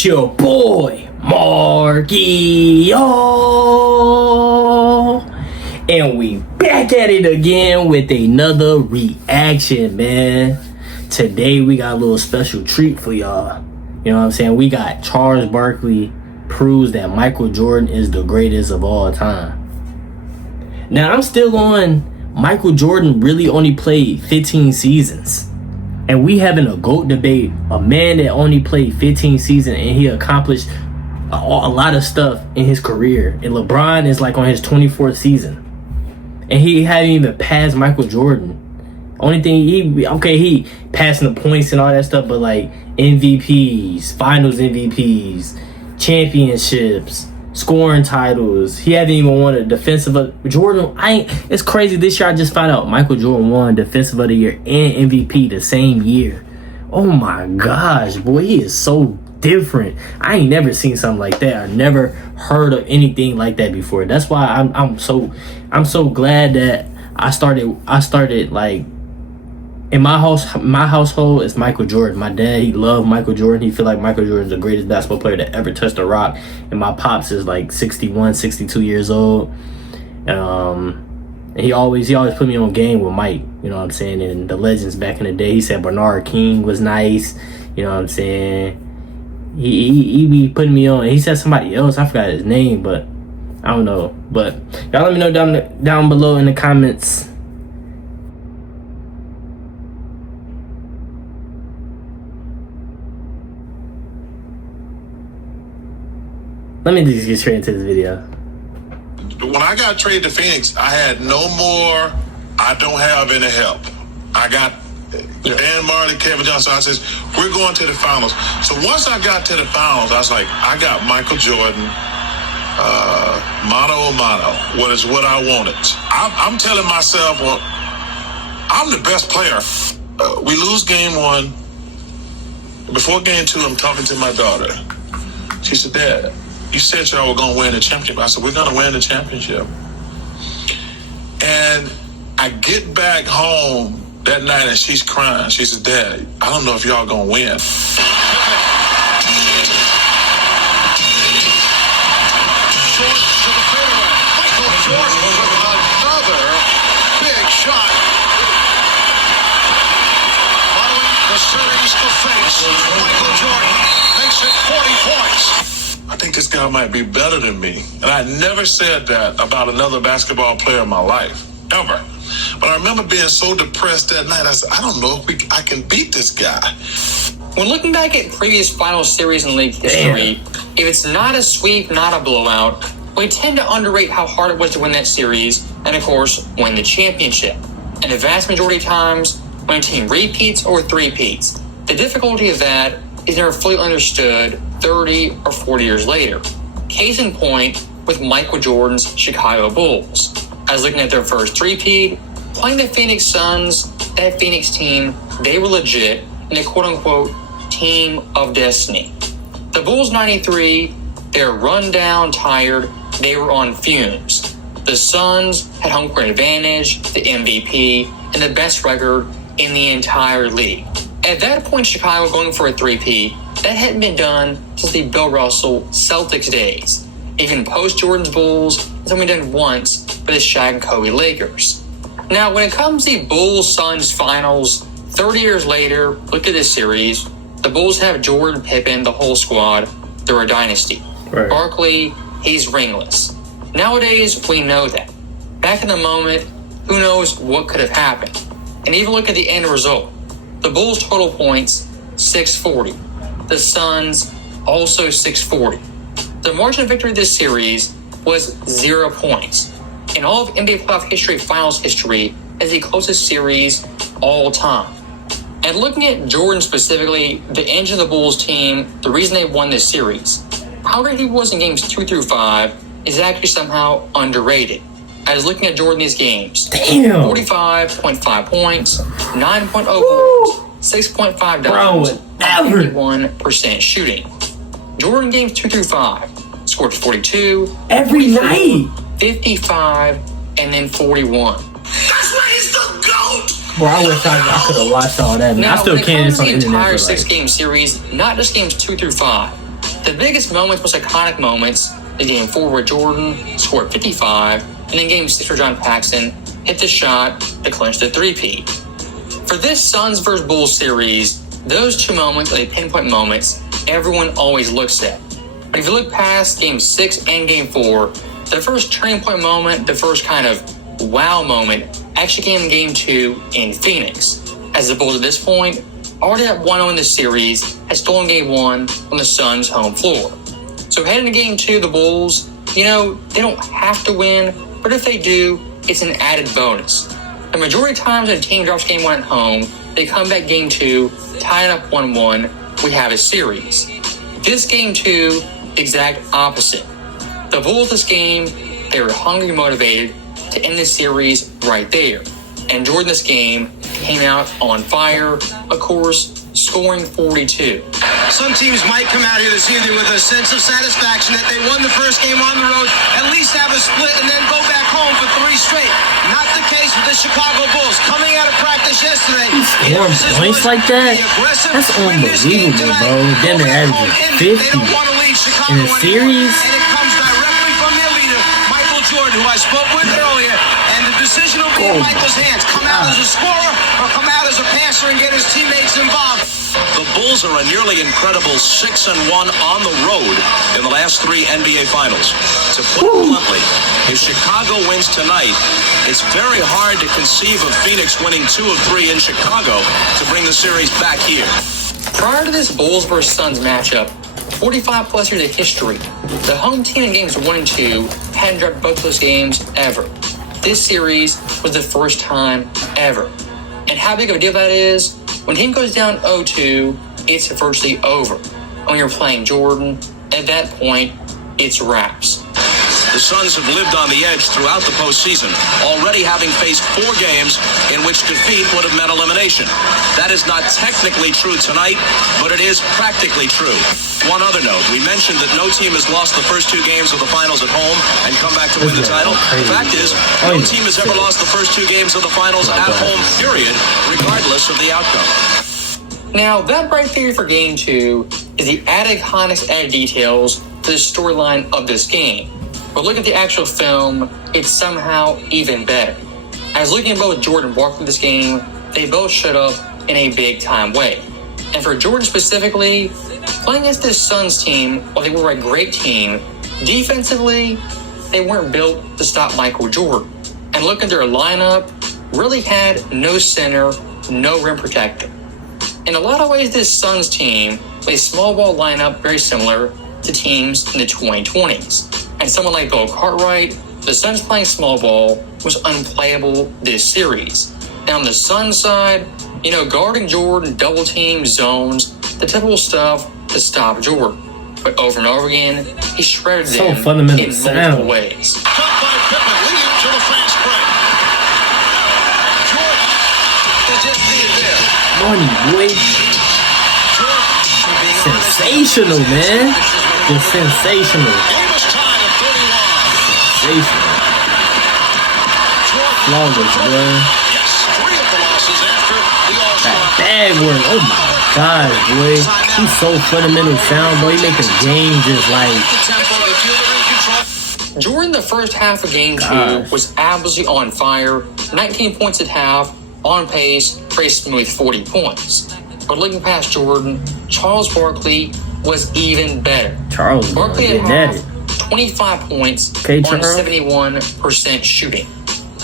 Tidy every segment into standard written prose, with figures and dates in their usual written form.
It's your boy, Marky, and we back at it again with another reaction, man. Today we got a little special treat for y'all. You know what I'm saying? We got Charles Barkley proves that Michael Jordan is the greatest of all time. Now, I'm still on Michael Jordan really only played 15 seasons. And we having a GOAT debate, a man that only played 15 seasons and he accomplished a lot of stuff in his career. And LeBron is like on his 24th season. And he hadn't even passed Michael Jordan. Only thing he passing the points and all that stuff, but like MVPs, finals MVPs, championships, scoring titles. He hadn't even won a defensive Jordan. It's crazy. This year I just found out Michael Jordan won defensive of the year and MVP the same year. Oh my gosh, boy, he is so different. I ain't never seen something like that. I never heard of anything like that before. That's why I'm so glad that I started like in my household is Michael Jordan. My dad, he loved Michael Jordan. He feel like Michael Jordan's the greatest basketball player that ever touched a rock. And my pops is like 61, 62 years old. And he always put me on game with Mike. You know what I'm saying? And the legends back in the day, he said Bernard King was nice. You know what I'm saying? He be putting me on. He said somebody else. I forgot his name, but I don't know. But y'all let me know down below in the comments. Let me just get straight into this video. When I got traded to Phoenix, I had no more. I don't have any help. I got Dan Marley, Kevin Johnson. I says, we're going to the finals. So once I got to the finals, I was like, I got Michael Jordan, mano a mano. What is what I wanted. I'm telling myself, well, I'm the best player. We lose game one. Before game two, I'm talking to my daughter. She said, Dad, you said y'all were going to win the championship. I said, we're going to win the championship. And I get back home that night and she's crying. She said, Dad, I don't know if y'all going to win. Short to the fairway. Michael Jordan with another big shot. Following the series of face, Michael Jordan makes it 40 points. I think this guy might be better than me. And I never said that about another basketball player in my life, ever. But I remember being so depressed that night. I said, I don't know if I can beat this guy. When looking back at previous final series in league history, if it's not a sweep, not a blowout, we tend to underrate how hard it was to win that series and, of course, win the championship. And the vast majority of times, when a team repeats or three-peats, the difficulty of that is never fully understood 30 or 40 years later. Case in point with Michael Jordan's Chicago Bulls. I was looking at their first three-peat, playing the Phoenix Suns. That Phoenix team, they were legit and a quote-unquote team of destiny. The Bulls 93, they're run down, tired, they were on fumes. The Suns had home court advantage, the MVP, and the best record in the entire league. At that point, Chicago going for a three-peat, that hadn't been done since the Bill Russell Celtics days. Even post-Jordan's Bulls, it's only done once for the Shaq and Kobe Lakers. Now, when it comes to the Bulls-Suns finals, 30 years later, look at this series. The Bulls have Jordan, Pippen, the whole squad. They're a dynasty. Right. Barkley, he's ringless. Nowadays, we know that. Back in the moment, who knows what could have happened. And even look at the end result. The Bulls' total points, 640. The Suns, also 640. The margin of victory of this series was 0 points. In all of NBA playoff history, finals history, is the closest series all time. And looking at Jordan specifically, the engine of the Bulls team, the reason they won this series, how great he was in games 2 through 5 is actually somehow underrated. I was looking at Jordan these games. Damn. 45.5 points, 9.0 boards, 6.5 dimes, 51% shooting. Jordan games 2 through 5 scored 42, every 44, night, 55, and then 41. That's why he's the GOAT! Bro, I wish I could have watched all that. Man. Now, I still when it can't. comes It's on to the the entire internet. six-game series, not just games 2 through 5, The biggest moments, most iconic moments, is Game 4 where Jordan scored 55, and in Game 6 where John Paxson hit the shot to clinch the three-peat. For this Suns vs. Bulls series, those two moments are the pinpoint moments everyone always looks at. But if you look past Game 6 and Game 4, the first turning point moment, the first kind of wow moment, actually came in Game 2 in Phoenix, as the Bulls at this point already at 1-0 in the series, had stolen Game 1 on the Suns' home floor. So heading to Game 2, the Bulls, they don't have to win, but if they do, it's an added bonus. The majority of times when a team drops Game 1 at home, they come back Game 2, tie it up 1-1, we have a series. This Game 2, exact opposite. The Bulls this game, they were hungry and motivated to end this series right there. And Jordan this game came out on fire, of course, scoring 42. Some teams might come out here this evening with a sense of satisfaction that they won the first game on the road, at least have a split, and then go back home for 3 straight. Not the case with the Chicago Bulls. Coming out of practice yesterday, scoring points like that? That's unbelievable, bro. Then they're averaging 50 in a series. And it comes directly from their leader, Michael Jordan, who I spoke with earlier. And the decision will be in Michael's hands. Come out as a scorer or come out as a passer and get his teammates involved. The Bulls are a nearly incredible 6-1 on the road in the last 3 NBA Finals. To put it bluntly, if Chicago wins tonight, it's very hard to conceive of Phoenix winning 2 of 3 in Chicago to bring the series back here. Prior to this Bulls vs. Suns matchup, 45 plus years of history, the home team in games 1 and 2 hadn't dropped both those games ever. This series was the first time ever. And how big of a deal that is? When a team goes down 0-2, it's virtually over. When you're playing Jordan, at that point, it's wraps. The Suns have lived on the edge throughout the postseason, already having faced 4 games in which defeat would have meant elimination. That is not technically true tonight, but it is practically true. One other note, we mentioned that no team has lost the first 2 games of the finals at home and come back to win the title. The fact is, no team has ever lost the first 2 games of the finals at home, period, regardless of the outcome. Now, that bright theory for Game 2 is the added context, added details for the storyline of this game. But look at the actual film, it's somehow even better. As looking at both Jordan and Barkley this game, they both showed up in a big-time way. And for Jordan specifically, playing against this Suns team, while they were a great team, defensively, they weren't built to stop Michael Jordan. And looking at their lineup, really had no center, no rim protector. In a lot of ways, this Suns team plays small ball lineup very similar to teams in the 2020s. And someone like Bill Cartwright, the Suns playing small ball was unplayable this series. And on the Suns side, guarding Jordan, double team, zones, the typical stuff to stop Jordan. But over and over again, he shredded them in multiple ways. Cut by Pippen, leading to the fast break. Jordan is just being there. Money, boy. Sensational, man. Just sensational. Sensational. Flawless, bro. That bag work. Oh my God, boy. He's so fundamental sound, boy. He make a game just like. Jordan, the first half of Game 2 was absolutely on fire. 19 points at half, on pace for a smooth 40 points. But looking past Jordan, Charles Barkley was even better. Barkley at half, 25 points on 71% shooting.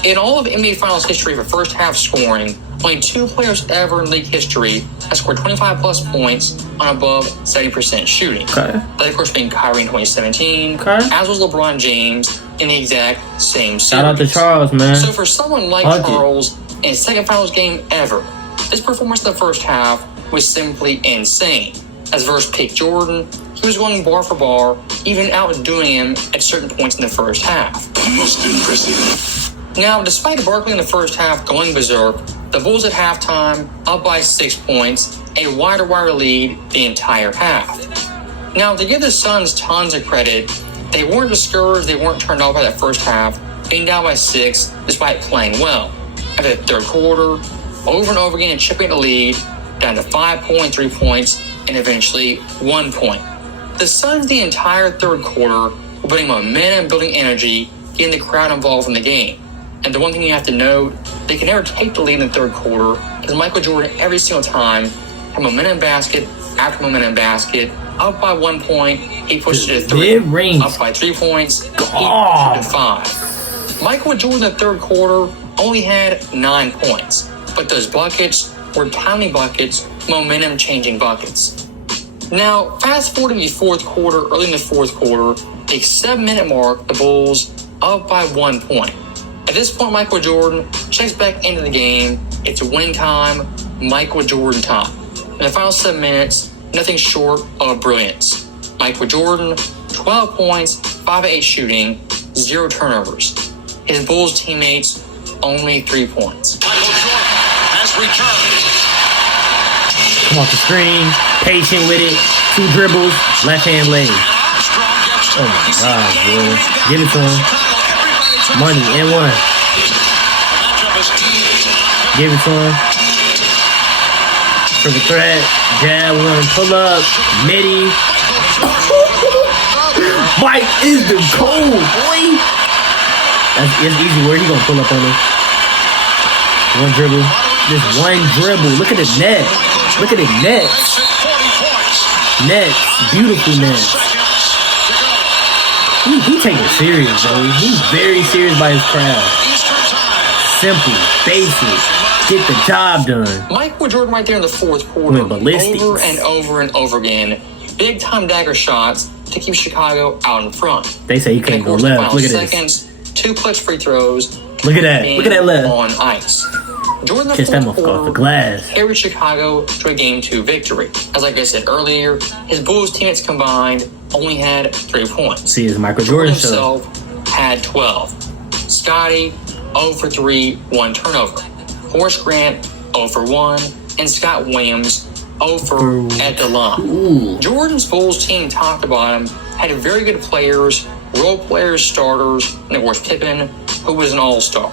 In all of NBA Finals history for first half scoring, only 2 players ever in league history have scored 25 plus points on above 70% shooting. That, of course, being Kyrie in 2017, as was LeBron James in the exact same series. Shout out to Charles, man. So for someone like Charles, in his second Finals game ever, this performance in the first half was simply insane. As versus pick Jordan, he was going bar for bar, even outdoing him at certain points in the first half. Most impressive. Now, despite Barkley in the first half going berserk, the Bulls at halftime up by 6 points, a wire lead the entire half. Now, to give the Suns tons of credit, they weren't discouraged, they weren't turned off by that first half, being down by 6 despite playing well. After the third quarter, over and over again and chipping the lead, down to 5 points, 3 points, and eventually 1 point. The Suns the entire third quarter were putting momentum, building energy, getting the crowd involved in the game. And the one thing you have to note, they can never take the lead in the third quarter because Michael Jordan every single time had momentum basket after momentum basket. Up by 1 point, he pushed it to 3. Up by 3 points, he pushed it to 5. Michael Jordan in the third quarter only had 9 points, but those buckets were timely buckets, momentum-changing buckets. Now, fast forward to the fourth quarter, early in the fourth quarter, the 7-minute mark, the Bulls up by 1 point. At this point, Michael Jordan checks back into the game. It's winning time, Michael Jordan time. In the final 7 minutes, nothing short of brilliance. Michael Jordan, 12 points, 5 of 8 shooting, 0 turnovers. His Bulls teammates, only 3 points. Michael Jordan has returned. Come off the screen, patient with it, 2 dribbles, left hand leg. Oh my God, boy. Give it to him. Money and 1. Give it to him. Triple threat, jab 1, pull up, midi. Mike is the goal, boy. It's easy. Where he gonna pull up on him? 1 dribble. Just 1 dribble. Look at the net. Look at the nets. Nets. Beautiful nets. He taking it serious, bro. He's very serious by his craft. Simple, basic, get the job done. Michael Jordan right there in the fourth quarter, ballistics. over and over and over again, big time dagger shots to keep Chicago out in front. They say he can't go left. Look at seconds, 2 clutch free throws. Look at that. Look at that left. On ice. Jordan Kiss that motherfucker off the glass. Carried Chicago to a Game 2 victory. As like I said earlier, his Bulls teammates combined only had 3 points. See, it's Michael Jordan himself had 12. Scotty, 0 for 3, 1 turnover. Horace Grant, 0 for 1. And Scott Williams, 0 for at the line. Ooh. Jordan's Bulls team, top to bottom, had very good players, role players, starters, and of course Pippen, who was an all-star.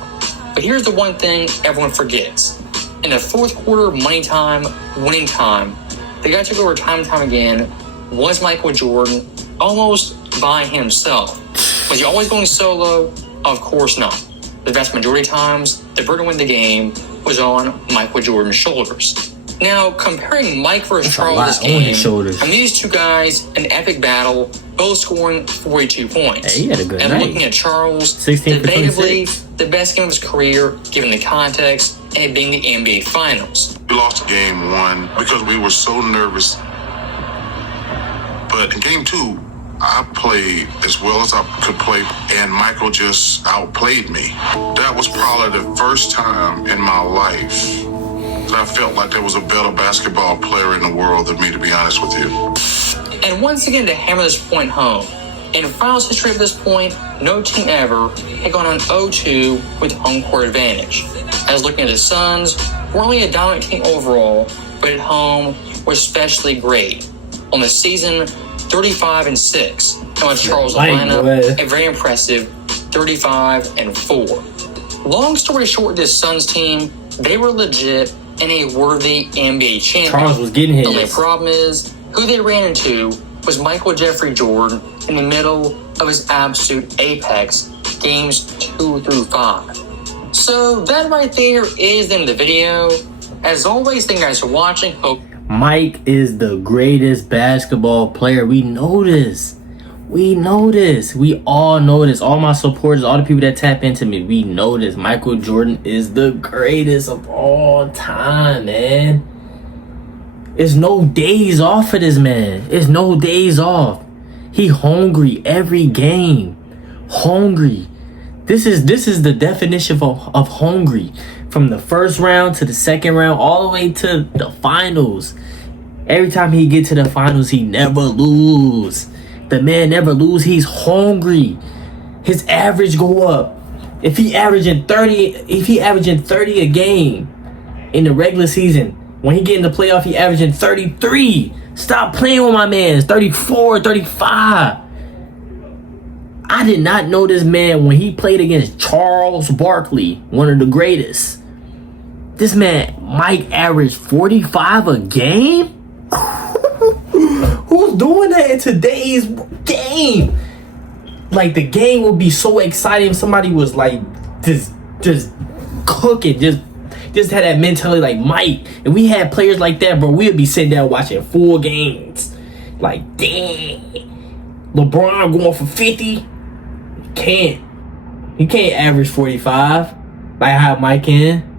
But here's the one thing everyone forgets. In the fourth quarter, money time, winning time, the guy took over time and time again was Michael Jordan, almost by himself. Was he always going solo? Of course not. The vast majority of times, the burden to win the game was on Michael Jordan's shoulders. Now, comparing Mike versus Charles this game, and these two guys, an epic battle, both scoring 42 points. Hey, he had a good and night. Looking at Charles, 16 for debatably 26. The best game of his career, given the context, and it being the NBA Finals. We lost game 1 because we were so nervous. But in game 2, I played as well as I could play, and Michael just outplayed me. That was probably the first time in my life that I felt like there was a better basketball player in the world than me, to be honest with you. And once again, to hammer this point home, in finals history at this point, no team ever had gone on 0-2 with home court advantage. As looking at the Suns, we're only a dominant team overall, but at home, we're especially great. On the season, 35-6. And with Charles Atlanta, a very impressive 35-4. Long story short, this Suns team, they were legit and a worthy NBA champion. Charles was getting his. The only problem is, who they ran into was Michael Jeffrey Jordan in the middle of his absolute apex, games 2 through 5. So that right there is the end of the video. As always, thank you guys for watching. Mike is the greatest basketball player. We know this. We know this. We all know this. All my supporters, all the people that tap into me, we know this. Michael Jordan is the greatest of all time, man. There's no days off for this man. There's no days off. He hungry every game. Hungry. This is the definition of hungry. From the first round to the second round, all the way to the finals. Every time he get to the finals, he never lose. The man never lose. He's hungry. His average go up. If he averaging 30 a game in the regular season, when he get in the playoff, he averaging 33. Stop playing with my man. It's 34, 35. I did not know this man when he played against Charles Barkley, one of the greatest. This man, Mike, averaged 45 a game? Who's doing that in today's game? Like, the game would be so exciting if somebody was like just cooking, just had that mentality like Mike. And we had players like that, bro, we'd be sitting down watching full games. Like, dang, LeBron going for 50. He can't average 45 like how Mike can.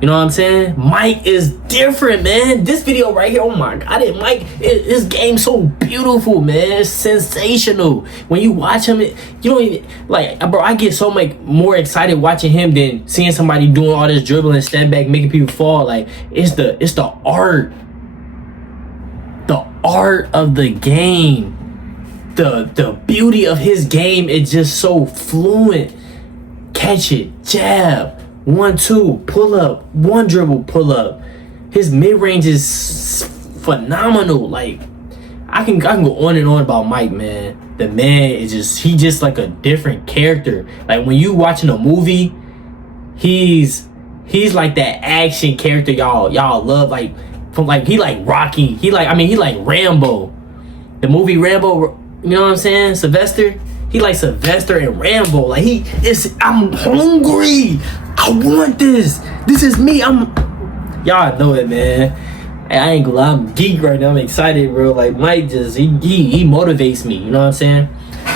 You know what I'm saying? Mike is different, man. This video right here, oh my God, his game's so beautiful, man. It's sensational. When you watch him, you don't even, like, bro, I get so much more excited watching him than seeing somebody doing all this dribbling, step back, making people fall. Like, it's the art. The art of the game. The beauty of his game is just so fluent. Catch it, jab, 1-2, pull up, one dribble, pull up. His mid range is phenomenal. Like, I can go on and on about Mike, man. The man is he just like a different character. Like, when you watching a movie, he's like that action character y'all love. Like, from like, he like Rocky. He like Rambo. The movie Rambo, you know what I'm saying? Sylvester. He like Sylvester and Rambo. Like, I'm hungry. I want this. This is me. Y'all know it, man. Hey, I ain't gonna lie, I'm geek right now. I'm excited, bro. Like, Mike just, he motivates me. You know what I'm saying?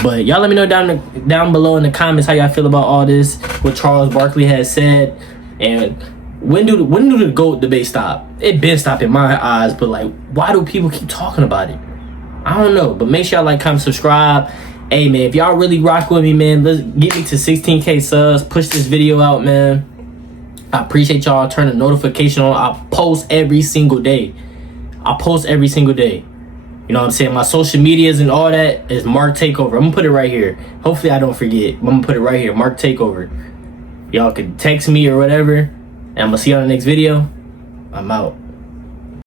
But y'all let me know down below in the comments how y'all feel about all this, what Charles Barkley has said, and when do the GOAT debate stop? It been stopped in my eyes, but like, why do people keep talking about it? I don't know. But make sure y'all like, comment, subscribe. Hey, man, if y'all really rock with me, man, let's get me to 16K subs. Push this video out, man. I appreciate y'all. Turn the notification on. I post every single day. You know what I'm saying? My social medias and all that is Mark Takeover. I'm going to put it right here. Hopefully I don't forget. I'm going to put it right here. Mark Takeover. Y'all can text me or whatever. And I'm going to see you on the next video. I'm out.